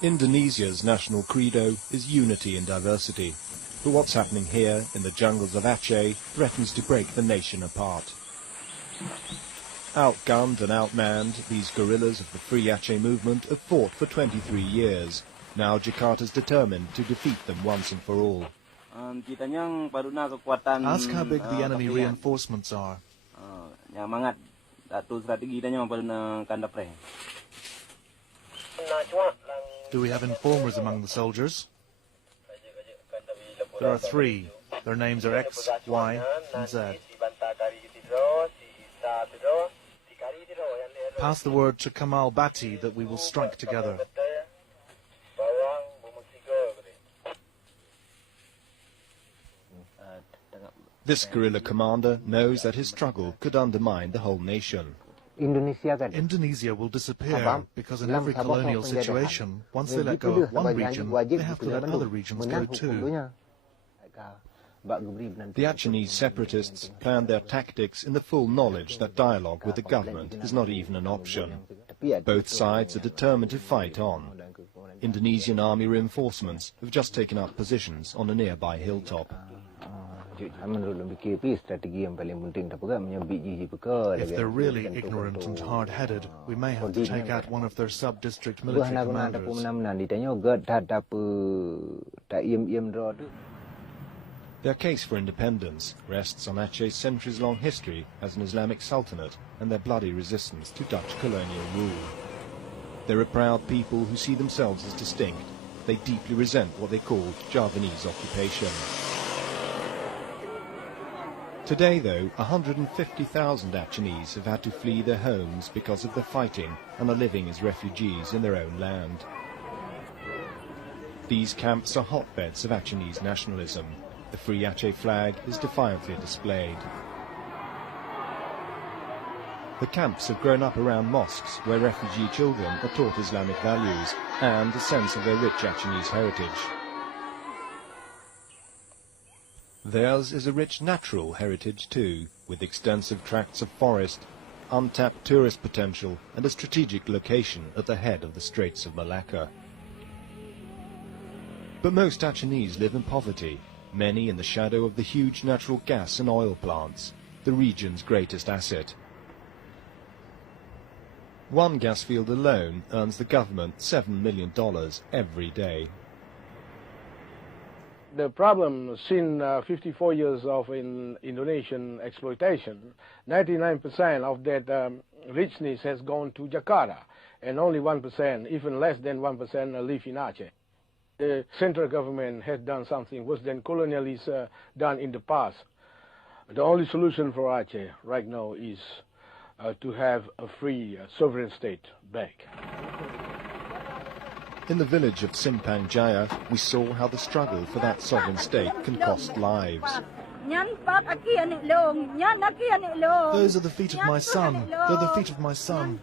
Indonesia's national credo is unity in diversity. But what's happening here in the jungles of Aceh threatens to break the nation apart. Outgunned and outmanned, these guerrillas of the Free Aceh movement have fought for 23 years. Now Jakarta's determined to defeat them once and for all. Ask how big the enemy reinforcements are. Do we have informers among the soldiers? There are 3. Their names are X, Y, and Z. Pass the word to Kamal Bati that we will strike together. This guerrilla commander knows that his struggle could undermine the whole nation. Indonesia will disappear because in every colonial situation, once they let go of one region, they have to let other regions go too. The Achenese separatists planned their tactics in the full knowledge that dialogue with the government is not even an option. Both sides are determined to fight on. Indonesian army reinforcements have just taken up positions on a nearby hilltop. If they're really ignorant and hard-headed, we may have to take out one of their sub-district military commanders. Their case for independence rests on Aceh's centuries-long history as an Islamic sultanate and their bloody resistance to Dutch colonial rule. They're a proud people who see themselves as distinct. They deeply resent what they call Javanese occupation. Today, though, 150,000 Achenese have had to flee their homes because of the fighting and are living as refugees in their own land. These camps are hotbeds of Achenese nationalism. The Free Aceh flag is defiantly displayed. The camps have grown up around mosques where refugee children are taught Islamic values and a sense of their rich Achenese heritage. Theirs is a rich natural heritage too, with extensive tracts of forest, untapped tourist potential and a strategic location at the head of the Straits of Malacca. But most Achenese live in poverty, many in the shadow of the huge natural gas and oil plants, the region's greatest asset. One gas field alone earns the government $7 million every day. The problem, since 54 years of Indonesian exploitation, 99% of that richness has gone to Jakarta, and only 1%, even less than 1%, live in Aceh. The central government has done something worse than colonialists done in the past. The only solution for Aceh right now is to have a free sovereign state back. In the village of Simpang Jaya, we saw how the struggle for that sovereign state can cost lives. Those are the feet of my son. They're the feet of my son.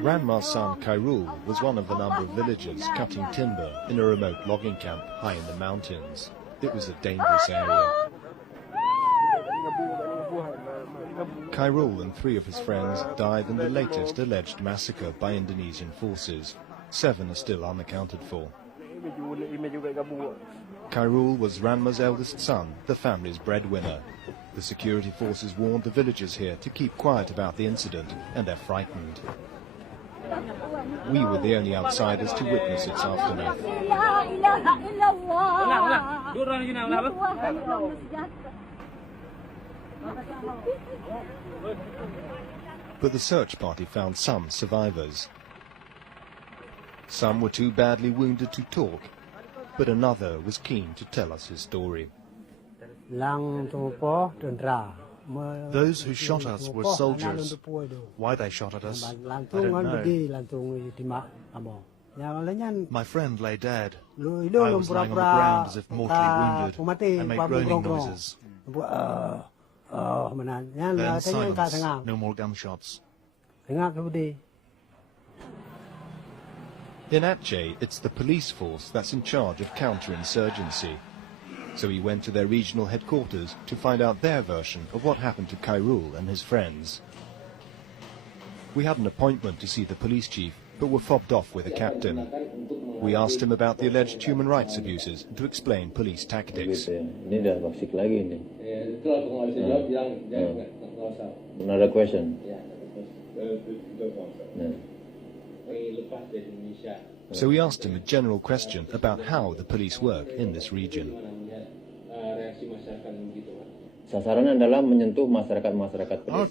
Grandma's son, Khairul, was one of the number of villagers cutting timber in a remote logging camp high in the mountains. It was a dangerous area. Khairul and 3 of his friends died in the latest alleged massacre by Indonesian forces. 7 are still unaccounted for. Khairul was Ranma's eldest son, the family's breadwinner. The security forces warned the villagers here to keep quiet about the incident, and they're frightened. We were the only outsiders to witness its aftermath. But the search party found some survivors. Some were too badly wounded to talk, but another was keen to tell us his story. Those who shot us were soldiers. Why they shot at us, I don't know. My friend lay dead. I was lying on the ground as if mortally wounded and made groaning noises. Then silence, no more gunshots. In Aceh, it's the police force that's in charge of counterinsurgency. So he went to their regional headquarters to find out their version of what happened to Khairul and his friends. We had an appointment to see the police chief, but were fobbed off with a captain. We asked him about the alleged human rights abuses and to explain police tactics. Another question. So we asked him a general question about how the police work in this region. Our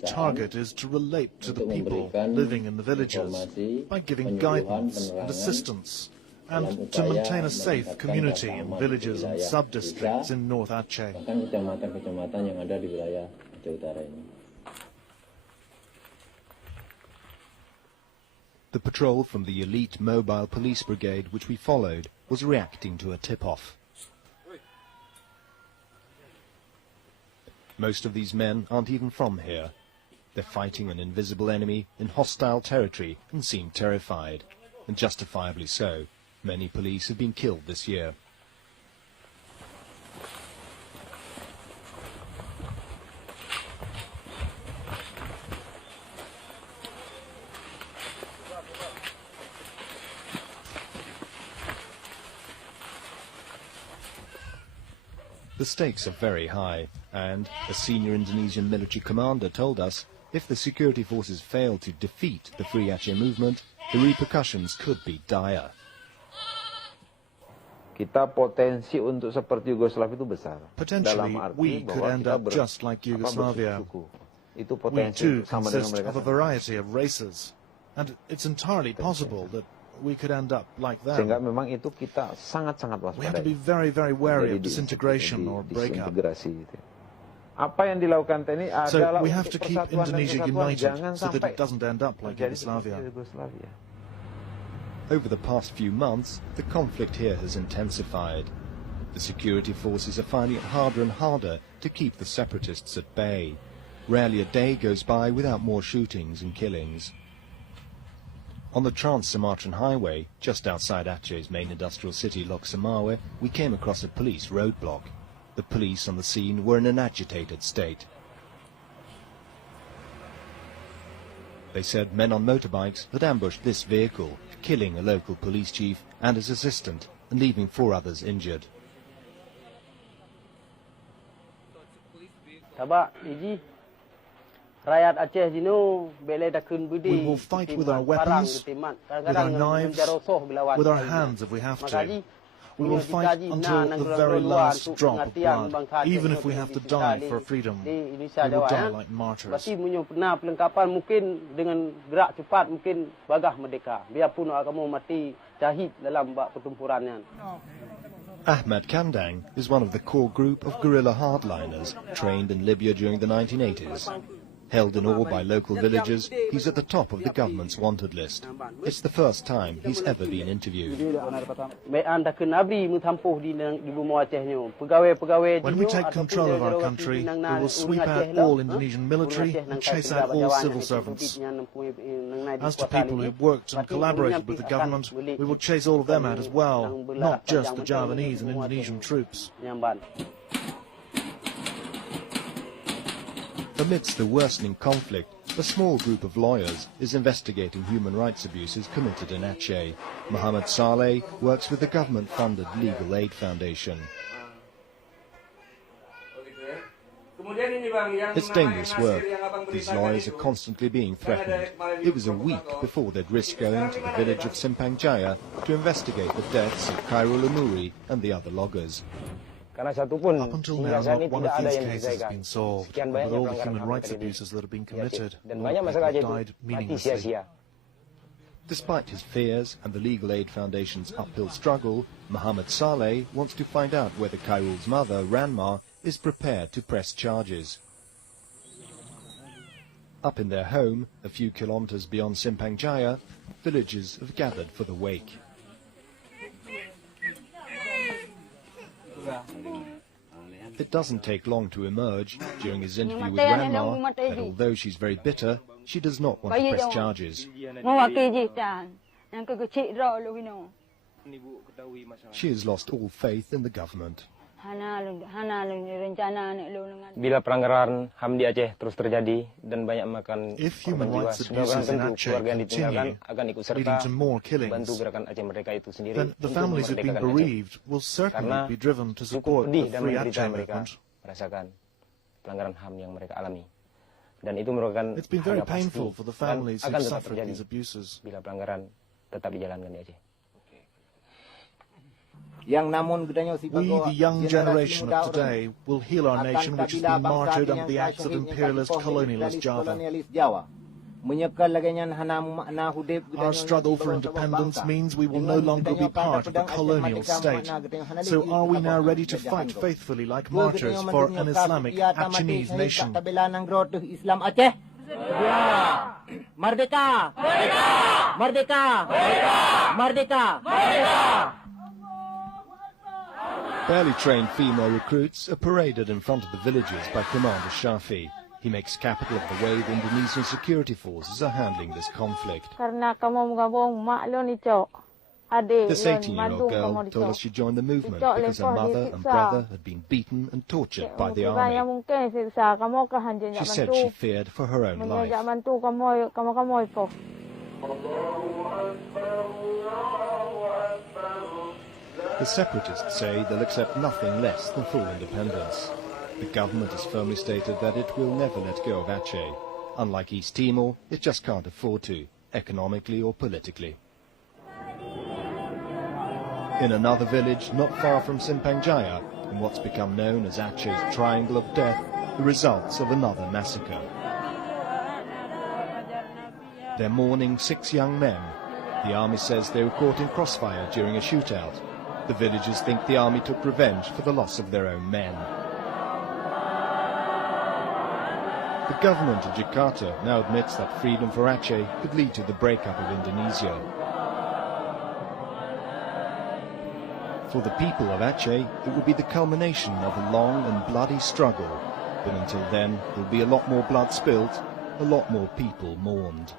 target is to relate to the people living in the villages by giving guidance and assistance, and to maintain a safe community in villages and sub-districts in North Aceh. The patrol from the elite mobile police brigade which we followed was reacting to a tip-off. Most of these men aren't even from here. They're fighting an invisible enemy in hostile territory and seem terrified, and justifiably so. Many police have been killed this year. The stakes are very high, and a senior Indonesian military commander told us if the security forces fail to defeat the Free Aceh movement, the repercussions could be dire. Potentially, we could end up just like Yugoslavia. We too consist of a variety of races, and it's entirely possible that we could end up like them. We have to be very, very wary of disintegration or breakup. So we have to keep Indonesia united so that it doesn't end up like Yugoslavia. Over the past few months, the conflict here has intensified. The security forces are finding it harder and harder to keep the separatists at bay. Rarely a day goes by without more shootings and killings. On the Trans-Sumatran Highway, just outside Aceh's main industrial city, Lok Sumawe, we came across a police roadblock. The police on the scene were in an agitated state. They said men on motorbikes had ambushed this vehicle, killing a local police chief and his assistant, and leaving 4 others injured. We will fight with our weapons, with our knives, with our hands if we have to. We will fight until the very last drop of blood, even if we have to die for freedom. We will die like martyrs. Ahmad Kandang is one of the core group of guerrilla hardliners trained in Libya during the 1980s. Held in awe by local villagers, he's at the top of the government's wanted list. It's the first time he's ever been interviewed. When we take control of our country, we will sweep out all Indonesian military and chase out all civil servants. As to people who have worked and collaborated with the government, we will chase all of them out as well, not just the Javanese and Indonesian troops. Amidst the worsening conflict, a small group of lawyers is investigating human rights abuses committed in Aceh. Muhammad Saleh works with the government-funded Legal Aid Foundation. It's dangerous work. These lawyers are constantly being threatened. It was a week before they'd risk going to the village of Simpang Jaya to investigate the deaths of Khairul Amuri and the other loggers. Up until now, not one of these cases has been solved, with all the human rights abuses that have been committed. All people have died meaninglessly. Despite his fears and the Legal Aid Foundation's uphill struggle, Muhammad Saleh wants to find out whether Khairul's mother, Ranma, is prepared to press charges. Up in their home, a few kilometers beyond Simpang Jaya, villagers have gathered for the wake. It doesn't take long to emerge during his interview with Ranma that although she's very bitter, she does not want to press charges. She has lost all faith in the government. Bila pelanggaran HAM di Aceh terus terjadi dan banyak makan If human rights abuses in Aceh continue, leading to more killings, then the families who've been bereaved will certainly be driven to support the Free Aceh movement. Pelanggaran HAM yang mereka alami. Dan itu merupakan It's been very painful for the families who've suffered these abuses. Bila pelanggaran tetap dijalankan di Aceh. We, the young generation of today, will heal our nation which has been martyred under the acts of imperialist colonialist Java. Our struggle for independence means we will no longer be part of the colonial state. So are we now ready to fight faithfully like martyrs for an Islamic Achenese nation? Merdeka! Merdeka! Merdeka! Merdeka! Barely trained female recruits are paraded in front of the villages by Commander Syafi'i. He makes capital of the way the Indonesian security forces are handling this conflict. The 18-year-old girl told us she joined the movement because her mother and brother had been beaten and tortured by the army. She said she feared for her own life. The separatists say they'll accept nothing less than full independence. The government has firmly stated that it will never let go of Aceh. Unlike East Timor, it just can't afford to, economically or politically. In another village not far from Simpang Jaya, in what's become known as Aceh's Triangle of Death, the results of another massacre. They're mourning 6 young men. The army says they were caught in crossfire during a shootout. The villagers think the army took revenge for the loss of their own men. The government of Jakarta now admits that freedom for Aceh could lead to the breakup of Indonesia. For the people of Aceh, it will be the culmination of a long and bloody struggle. But until then, there will be a lot more blood spilt, a lot more people mourned.